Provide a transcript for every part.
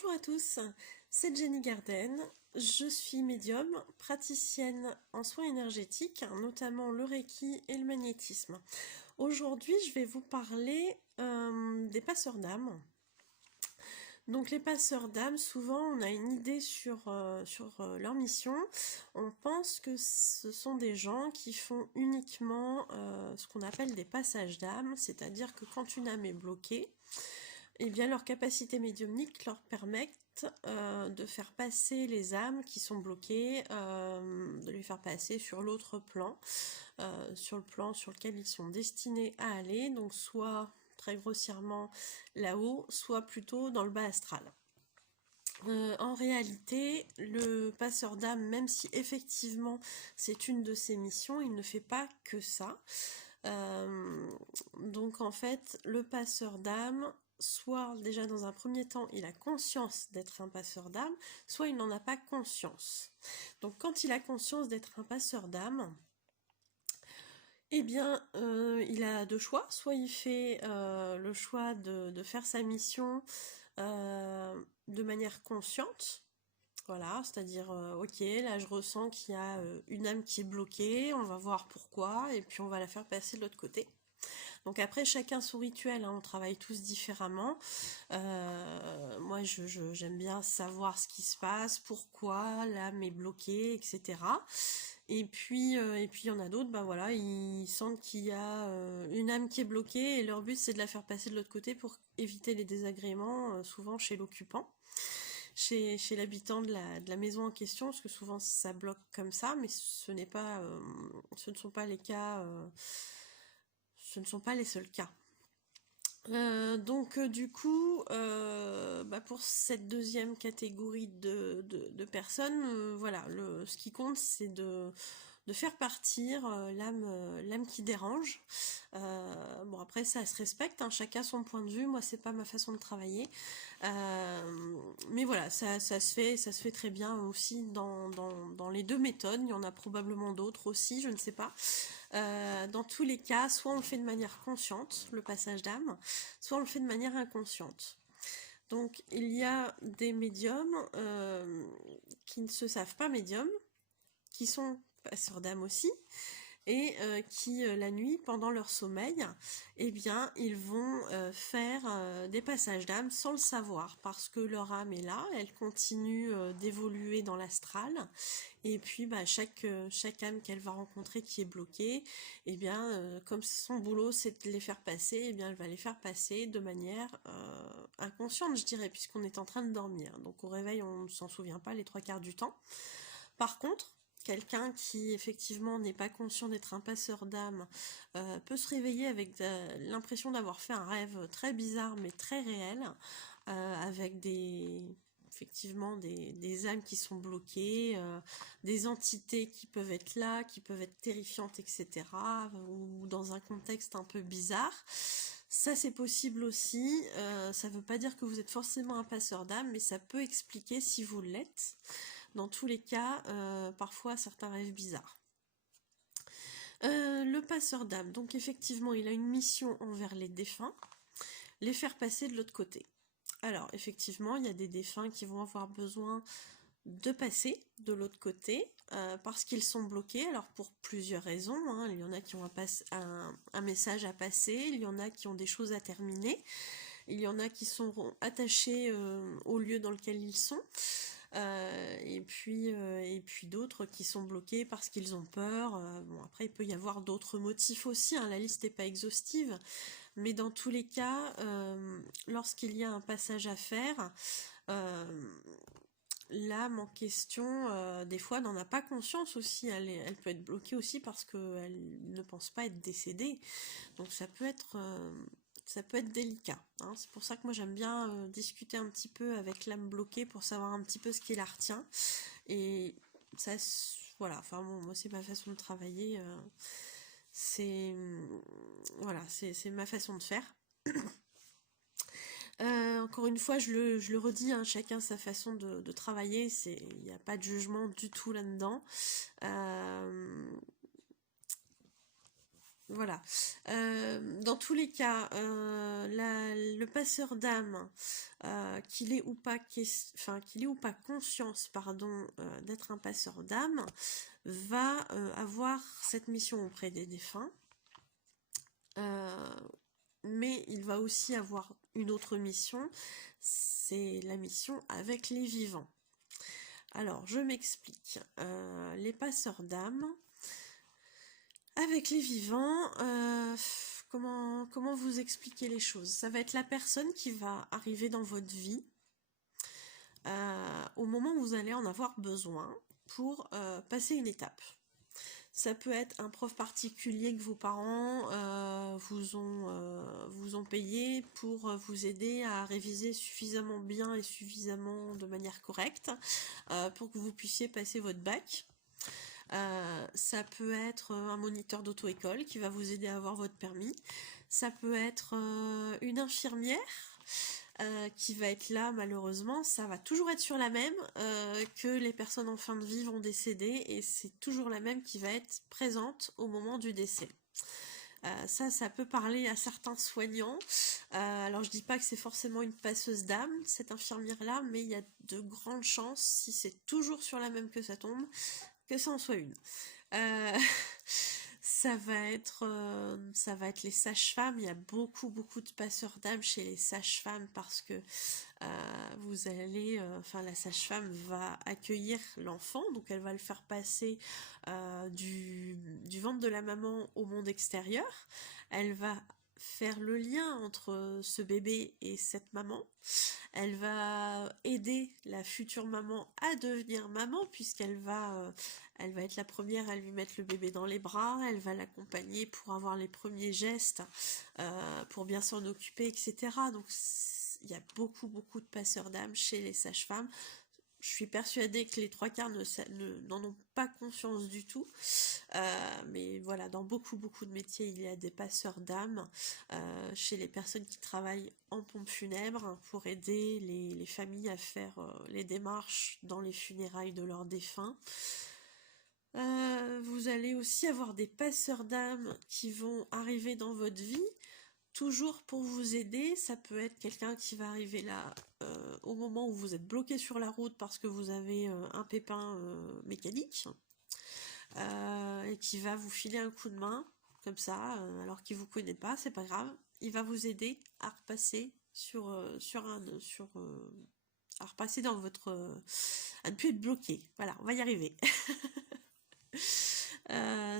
Bonjour à tous, c'est Jenny Garden. Je suis médium, praticienne en soins énergétiques, notamment le Reiki et le magnétisme. Aujourd'hui, je vais vous parler des passeurs d'âme. Donc les passeurs d'âme, souvent on a une idée sur leur mission. On pense que ce sont des gens qui font uniquement ce qu'on appelle des passages d'âme, c'est-à-dire que quand une âme est bloquée, eh bien, leur capacité médiumnique leur permettent de faire passer les âmes qui sont bloquées, de les faire passer sur l'autre plan, sur le plan sur lequel ils sont destinés à aller, donc soit très grossièrement là-haut, soit plutôt dans le bas astral. En réalité, le passeur d'âme, même si effectivement c'est une de ses missions, il ne fait pas que ça. Donc en fait, le passeur d'âme, soit déjà dans un premier temps, il a conscience d'être un passeur d'âme, soit il n'en a pas conscience. Donc quand il a conscience d'être un passeur d'âme, eh bien, il a deux choix. Soit il fait le choix de faire sa mission de manière consciente, voilà, c'est-à-dire, ok, là je ressens qu'il y a une âme qui est bloquée, on va voir pourquoi, et puis on va la faire passer de l'autre côté. Donc après, chacun son rituel, hein, on travaille tous différemment. Moi, j'aime bien savoir ce qui se passe, pourquoi l'âme est bloquée, etc. Et puis il y en a d'autres, ben voilà, ils sentent qu'il y a une âme qui est bloquée et leur but c'est de la faire passer de l'autre côté pour éviter les désagréments, souvent chez l'occupant, chez l'habitant de la maison en question, parce que souvent ça bloque comme ça, mais ce ne sont pas les cas, ce ne sont pas les seuls cas. Donc du coup, pour cette deuxième catégorie de personnes, voilà, ce qui compte c'est de faire partir l'âme qui dérange. Bon après ça se respecte, hein, chacun son point de vue, moi c'est pas ma façon de travailler. Mais voilà, ça se fait très bien aussi dans les deux méthodes, il y en a probablement d'autres aussi, je ne sais pas. Dans tous les cas, soit on le fait de manière consciente, le passage d'âme, soit on le fait de manière inconsciente. Donc il y a des médiums qui ne se savent pas médiums, qui sont passeurs d'âme aussi, et qui la nuit, pendant leur sommeil, eh bien ils vont faire des passages d'âme sans le savoir, parce que leur âme est là, elle continue d'évoluer dans l'astral, et puis chaque âme qu'elle va rencontrer qui est bloquée, eh bien comme son boulot c'est de les faire passer, eh bien elle va les faire passer de manière inconsciente, je dirais, puisqu'on est en train de dormir. Donc au réveil on ne s'en souvient pas les trois quarts du temps. Par contre, quelqu'un qui effectivement n'est pas conscient d'être un passeur d'âme peut se réveiller avec l'impression d'avoir fait un rêve très bizarre mais très réel, avec effectivement des âmes qui sont bloquées, des entités qui peuvent être là, qui peuvent être terrifiantes, etc. Ou dans un contexte un peu bizarre. Ça c'est possible aussi, ça ne veut pas dire que vous êtes forcément un passeur d'âme, mais ça peut expliquer si vous l'êtes. Dans tous les cas, parfois certains rêves bizarres. Le passeur d'âme, donc effectivement, il a une mission envers les défunts, les faire passer de l'autre côté. Alors, effectivement, il y a des défunts qui vont avoir besoin de passer de l'autre côté, parce qu'ils sont bloqués, alors pour plusieurs raisons, hein. Il y en a qui ont un message à passer, il y en a qui ont des choses à terminer, il y en a qui sont attachés au lieu dans lequel ils sont, et puis d'autres qui sont bloqués parce qu'ils ont peur. Bon, après il peut y avoir d'autres motifs aussi, hein, la liste n'est pas exhaustive, mais dans tous les cas, lorsqu'il y a un passage à faire, l'âme en question, des fois n'en a pas conscience aussi, elle peut être bloquée aussi parce qu'elle ne pense pas être décédée, donc ça peut être délicat, hein. C'est pour ça que moi j'aime bien discuter un petit peu avec l'âme bloquée pour savoir un petit peu ce qui la retient. Et ça, voilà, enfin bon, moi c'est ma façon de travailler, c'est voilà, c'est ma façon de faire. Encore une fois, je le redis, hein, chacun sa façon de travailler, il n'y a pas de jugement du tout là-dedans. voilà. Dans tous les cas, le passeur d'âme, qu'il ait ou pas, qu'il ait ou pas conscience, pardon, d'être un passeur d'âme, va avoir cette mission auprès des défunts. Mais il va aussi avoir une autre mission, c'est la mission avec les vivants. Alors, je m'explique. Les passeurs d'âme, avec les vivants, comment vous expliquer les choses? Ça va être la personne qui va arriver dans votre vie au moment où vous allez en avoir besoin pour passer une étape. Ça peut être un prof particulier que vos parents vous ont payé pour vous aider à réviser suffisamment bien et suffisamment de manière correcte pour que vous puissiez passer votre bac. Ça peut être un moniteur d'auto-école qui va vous aider à avoir votre permis. Ça peut être une infirmière qui va être là, malheureusement. Ça va toujours être sur la même que les personnes en fin de vie vont décéder, et c'est toujours la même qui va être présente au moment du décès. Ça peut parler à certains soignants. Alors je dis pas que c'est forcément une passeuse d'âme, cette infirmière-là, mais il y a de grandes chances, si c'est toujours sur la même que ça tombe, que ça en soit une. Ça va être les sages-femmes. Il y a beaucoup de passeurs d'âme chez les sages-femmes parce que vous allez, la sage-femme va accueillir l'enfant, donc elle va le faire passer du ventre de la maman au monde extérieur. Elle va faire le lien entre ce bébé et cette maman. Elle va aider la future maman à devenir maman, puisqu'elle va être la première à lui mettre le bébé dans les bras, elle va l'accompagner pour avoir les premiers gestes, pour bien s'en occuper, etc. Donc il y a beaucoup de passeurs d'âme chez les sages-femmes. Je suis persuadée que les 3/4 n'en ont pas conscience du tout. Mais voilà, dans beaucoup de métiers, il y a des passeurs d'âme chez les personnes qui travaillent en pompe funèbre pour aider les familles à faire les démarches dans les funérailles de leurs défunts. Vous allez aussi avoir des passeurs d'âme qui vont arriver dans votre vie, toujours pour vous aider. Ça peut être quelqu'un qui va arriver là au moment où vous êtes bloqué sur la route parce que vous avez un pépin mécanique, et qui va vous filer un coup de main, comme ça, alors qu'il vous connaît pas, c'est pas grave. Il va vous aider à repasser à repasser dans votre... à ne plus être bloqué. Voilà, on va y arriver.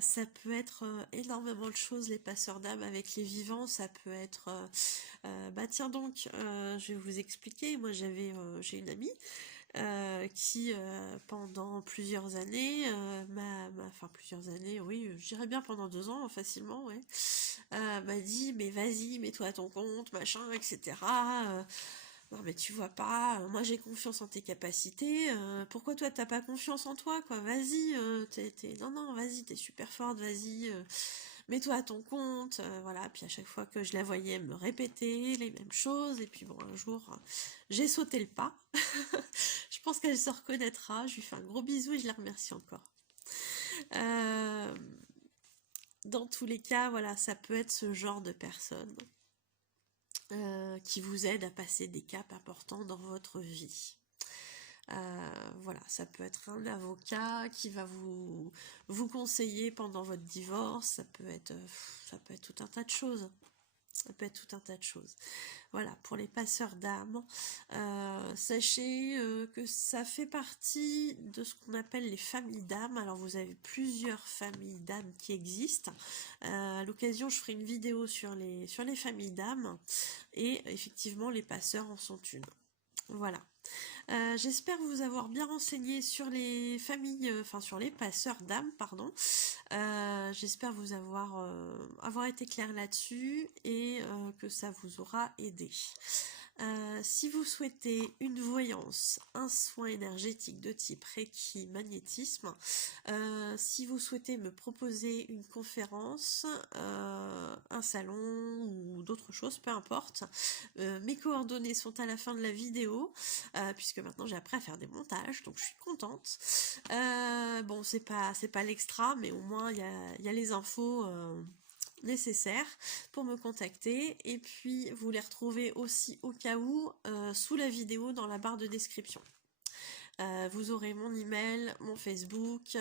Ça peut être énormément de choses, les passeurs d'âme avec les vivants. Ça peut être tiens donc, je vais vous expliquer. Moi j'ai une amie qui pendant plusieurs années plusieurs années, oui, je dirais bien pendant 2 ans facilement, ouais, m'a dit mais vas-y, mets-toi à ton compte, machin, etc. Non mais tu vois pas, moi j'ai confiance en tes capacités, pourquoi toi t'as pas confiance en toi, quoi, vas-y, non, vas-y, t'es super forte, vas-y, mets-toi à ton compte, voilà. Puis à chaque fois que je la voyais me répéter les mêmes choses, et puis bon, un jour, j'ai sauté le pas, je pense qu'elle se reconnaîtra, je lui fais un gros bisou et je la remercie encore. Dans tous les cas, voilà, ça peut être ce genre de personne qui vous aide à passer des caps importants dans votre vie. Voilà, ça peut être un avocat qui va vous conseiller pendant votre divorce, ça peut être tout un tas de choses. Ça peut être tout un tas de choses. Voilà, pour les passeurs d'âme, sachez que ça fait partie de ce qu'on appelle les familles d'âme. Alors vous avez plusieurs familles d'âme qui existent. À l'occasion, je ferai une vidéo sur les familles d'âme, et effectivement les passeurs en sont une. Voilà. J'espère vous avoir bien renseigné sur les familles, sur les passeurs d'âme, pardon. J'espère vous avoir été clair là-dessus, et que ça vous aura aidé. Si vous souhaitez une voyance, un soin énergétique de type Reiki, magnétisme, si vous souhaitez me proposer une conférence, un salon ou d'autres choses, peu importe, mes coordonnées sont à la fin de la vidéo, puisque maintenant j'ai appris à faire des montages, donc je suis contente. Bon, c'est pas l'extra, mais au moins il y a les infos nécessaires pour me contacter, et puis vous les retrouvez aussi au cas où sous la vidéo dans la barre de description. Vous aurez mon email, mon Facebook,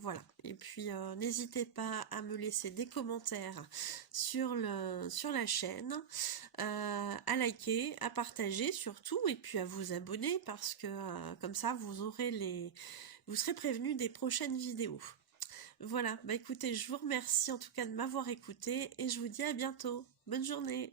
voilà. Et puis n'hésitez pas à me laisser des commentaires sur la chaîne, à liker, à partager surtout, et puis à vous abonner parce que comme ça vous serez prévenus des prochaines vidéos. Voilà, bah écoutez, je vous remercie en tout cas de m'avoir écouté et je vous dis à bientôt. Bonne journée.